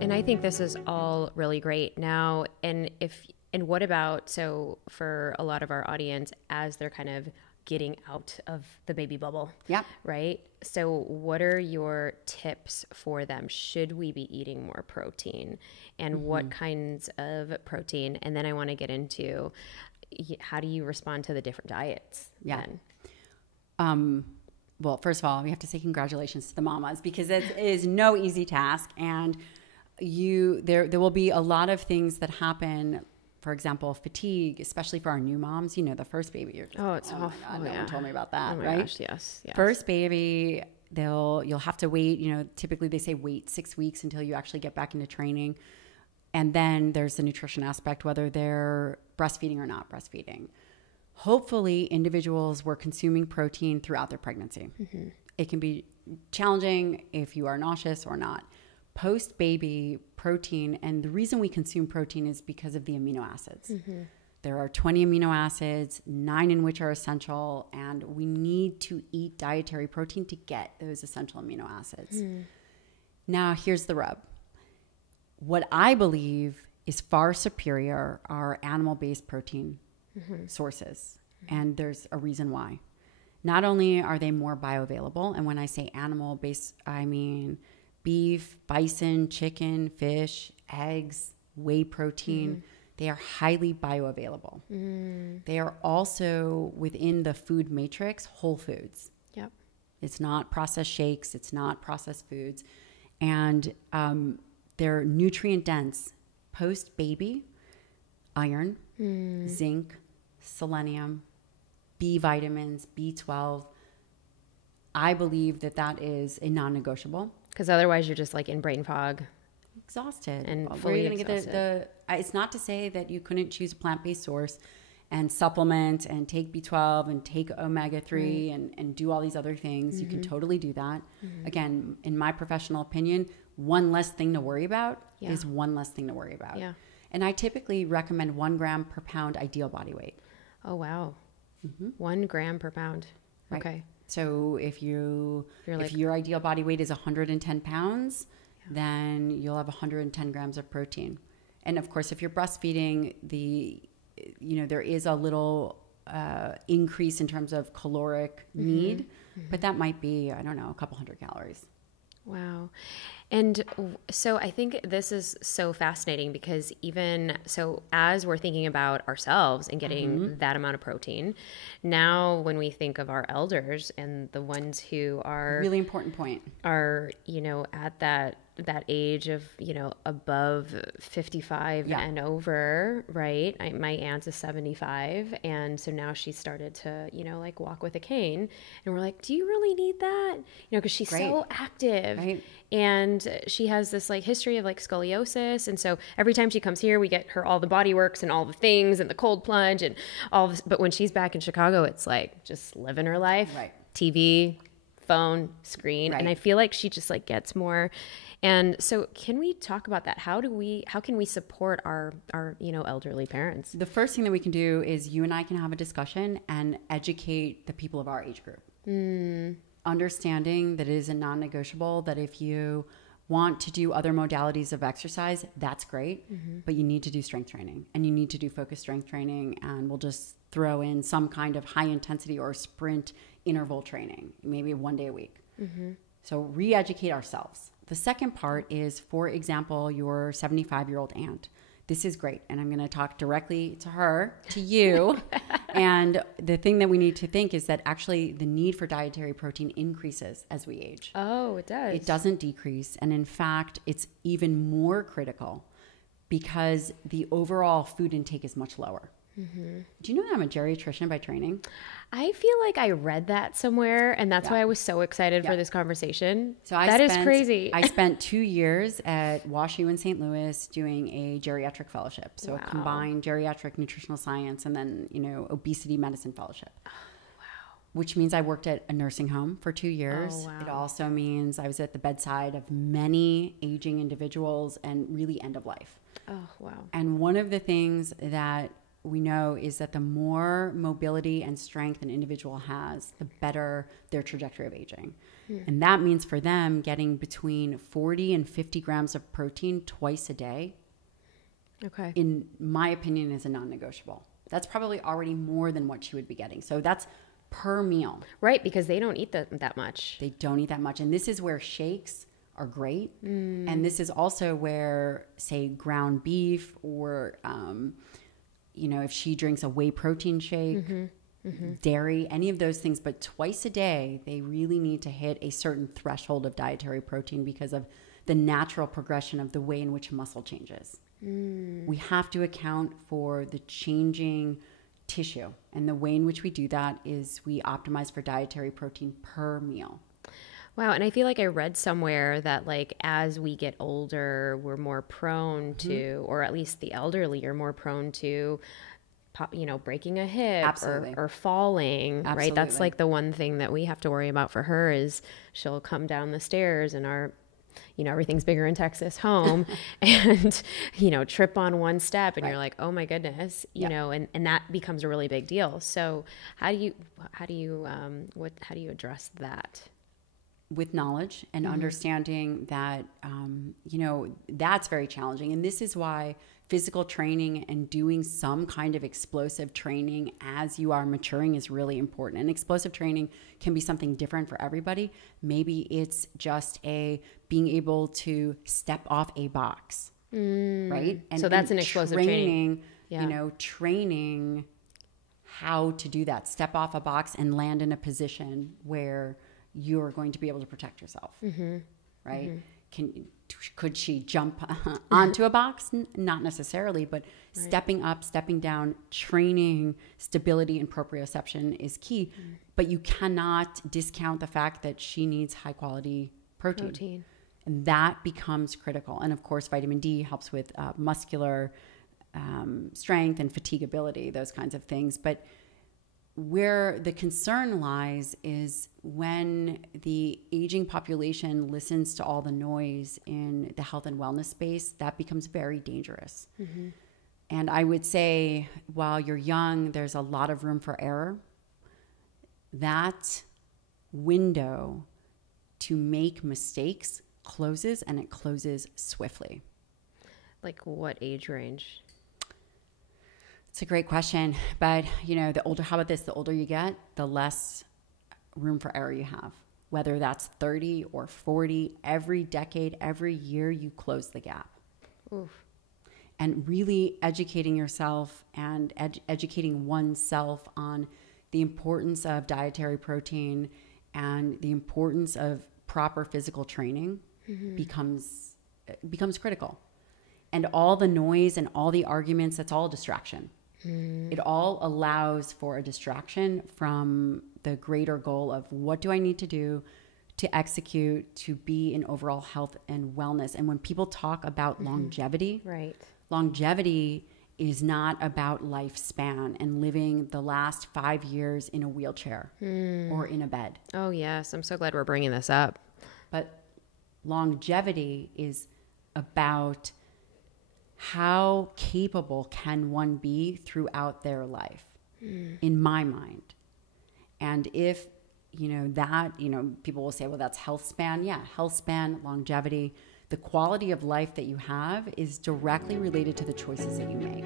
And I think this is all really great now. And what about, so for a lot of our audience, as they're kind of getting out of the baby bubble, Yeah. right? So what are your tips for them? Should we be eating more protein, and what kinds of protein? And then I want to get into how do you respond to the different diets? Yeah. Then? Well, first of all, we have to say congratulations to the mamas, because it is no easy task. And there will be a lot of things that happen. For example, fatigue, especially for our new moms, the first baby, you're just It's oh my God, no one told me about that, Oh my right? gosh, yes. First baby, you'll have to wait, typically they say wait 6 weeks until you actually get back into training. And then there's the nutrition aspect, whether they're breastfeeding or not breastfeeding. Hopefully individuals were consuming protein throughout their pregnancy. Mm-hmm. It can be challenging if you are nauseous or not. Post-baby protein, and the reason we consume protein is because of the amino acids. Mm-hmm. There are 20 amino acids, 9 in which are essential, and we need to eat dietary protein to get those essential amino acids. Now, here's the rub. What I believe is far superior are animal-based protein sources, and there's a reason why. Not only are they more bioavailable, and when I say animal-based, I mean beef, bison, chicken, fish, eggs, whey protein. They are highly bioavailable. They are also within the food matrix, whole foods. Yep. It's not processed shakes. It's not processed foods. And they're nutrient dense. Post-baby, iron, zinc, selenium, B vitamins, B12. I believe that is a non-negotiable. Because otherwise you're just like in brain fog. Exhausted. And Where are fully you going to get it's not to say that you couldn't choose a plant-based source and supplement and take B12 and take omega-3 and do all these other things. You can totally do that. Again, in my professional opinion, one less thing to worry about is one less thing to worry about. Yeah. And I typically recommend 1 gram per pound ideal body weight. Oh, wow. 1 gram per pound. Right. Okay. So if your ideal body weight is 110 pounds, then you'll have 110 grams of protein. And of course, if you're breastfeeding, there is a little increase in terms of caloric need, but that might be, I don't know, a couple hundred calories. Wow. And so I think this is so fascinating, because even so, as we're thinking about ourselves and getting that amount of protein, now when we think of our elders and the ones who are really important point are, at that age of, above 55 and over, right? My aunt's is 75. And so now she started to, like walk with a cane, and we're like, do you really need that? Cause she's so active. Right. And she has this like history of like scoliosis. And so every time she comes here, we get her all the body works and all the things and the cold plunge and all this. But when she's back in Chicago, it's like just living her life, right. TV, phone, screen. Right. And I feel like she just like gets more. And so can we talk about that? How can we support our elderly parents? The first thing that we can do is you and I can have a discussion and educate the people of our age group. Understanding that it is a non-negotiable, that if you want to do other modalities of exercise, that's great, but you need to do strength training, and you need to do focused strength training, and we'll just throw in some kind of high intensity or sprint interval training, maybe 1 day a week. So re-educate ourselves. The second part is, for example, your 75-year-old aunt. This is great. And I'm going to talk directly to her, to you. And the thing that we need to think is that actually the need for dietary protein increases as we age. Oh, it does. It doesn't decrease. And in fact, it's even more critical because the overall food intake is much lower. Do you know that I'm a geriatrician by training? I feel like I read that somewhere, and that's why I was so excited for this conversation. So that is crazy. I spent 2 years at WashU in St. Louis doing a geriatric fellowship. So a combined geriatric nutritional science and then, obesity medicine fellowship. Oh, wow. Which means I worked at a nursing home for 2 years. Oh, wow. It also means I was at the bedside of many aging individuals and really end of life. Oh, wow. And one of the things that we know is that the more mobility and strength an individual has, the better their trajectory of aging. And that means for them getting between 40 and 50 grams of protein twice a day, okay, in my opinion, is a non-negotiable. That's probably already more than what she would be getting. So that's per meal. Right, because they don't eat that much. They don't eat that much. And this is where shakes are great. And this is also where, say, ground beef or, if she drinks a whey protein shake, dairy, any of those things, but twice a day, they really need to hit a certain threshold of dietary protein because of the natural progression of the way in which muscle changes. We have to account for the changing tissue. And the way in which we do that is we optimize for dietary protein per meal. Wow. And I feel like I read somewhere that like as we get older, we're more prone to, or at least the elderly are more prone to, breaking a hip or falling, right? That's like the one thing that we have to worry about for her is she'll come down the stairs in our, everything's bigger in Texas home and, trip on one step and you're like, oh my goodness, and that becomes a really big deal. So how do you address that? With knowledge and understanding that, that's very challenging. And this is why physical training and doing some kind of explosive training as you are maturing is really important. And explosive training can be something different for everybody. Maybe it's just being able to step off a box, right? And so that's an explosive training. Training how to do that, step off a box and land in a position where you're going to be able to protect yourself, right? Could she jump onto a box? Not necessarily, but stepping up, stepping down, training stability and proprioception is key. But you cannot discount the fact that she needs high quality protein. And that becomes critical. And of course, vitamin D helps with muscular strength and fatigability, those kinds of things. But where the concern lies is when the aging population listens to all the noise in the health and wellness space, that becomes very dangerous. And I would say while you're young, there's a lot of room for error. That window to make mistakes closes, and it closes swiftly. Like what age range? It's a great question, but the older you get, the less room for error you have. Whether that's 30 or 40, every decade, every year, you close the gap. Oof. And really educating yourself and educating oneself on the importance of dietary protein and the importance of proper physical training becomes critical. And all the noise and all the arguments, that's all a distraction. It all allows for a distraction from the greater goal of what do I need to do to execute to be in overall health and wellness. And when people talk about longevity, longevity is not about lifespan and living the last 5 years in a wheelchair or in a bed. Oh, yes. I'm so glad we're bringing this up. But longevity is about how capable can one be throughout their life, in my mind. And if, people will say, well, that's health span. Yeah, health span, longevity. The quality of life that you have is directly related to the choices that you make.